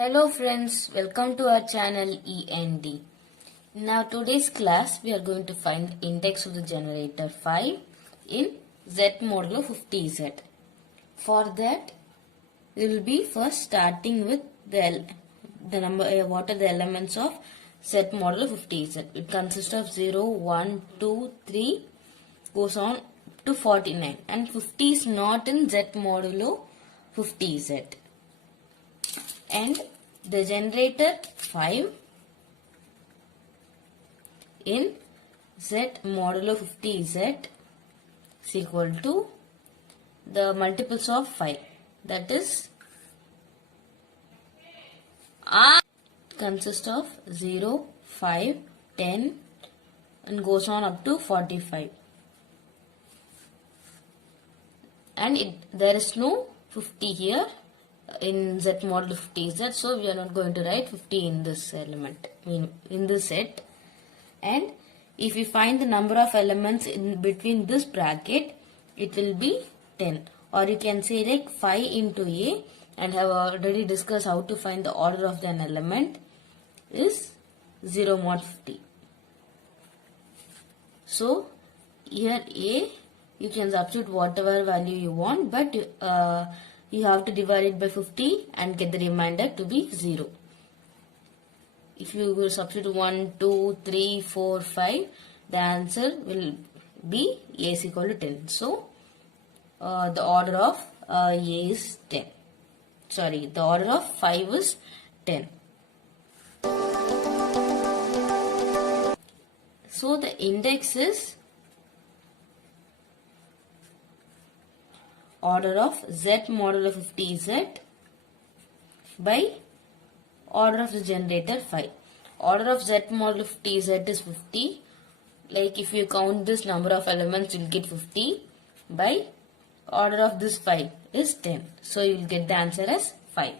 Hello friends, welcome to our channel END. Now today's class we are going to find the index of the generator 5 in Z modulo 50Z. For that we will be first starting with the number what are the elements of Z modulo 50Z. It consists of 0, 1, 2, 3 goes on to 49 and 50 is not in Z modulo 50Z. And the generator 5 in Z modulo 50Z is equal to the multiples of 5, that is R consists of 0, 5, 10 and goes on up to 45, and there is no 50 here in Z modulo 50Z, so we are not going to write 50 in this element, in this set. And if we find the number of elements in between this bracket, it will be 10, or you can say like 5 into A, and have already discussed how to find the order of an element is 0 mod 50. So here A, you can substitute whatever value you want, but you have to divide it by 50 and get the remainder to be 0. If you will substitute 1, 2, 3, 4, 5, the answer will be A is equal to 10. So the order of A is 10. Sorry, the order of 5 is 10. So the index is order of Z modulo 50Z by order of the generator 5. Order of Z modulo 50Z is 50. Like if you count this number of elements, you will get 50 by order of this 5 is 10. So you will get the answer as 5.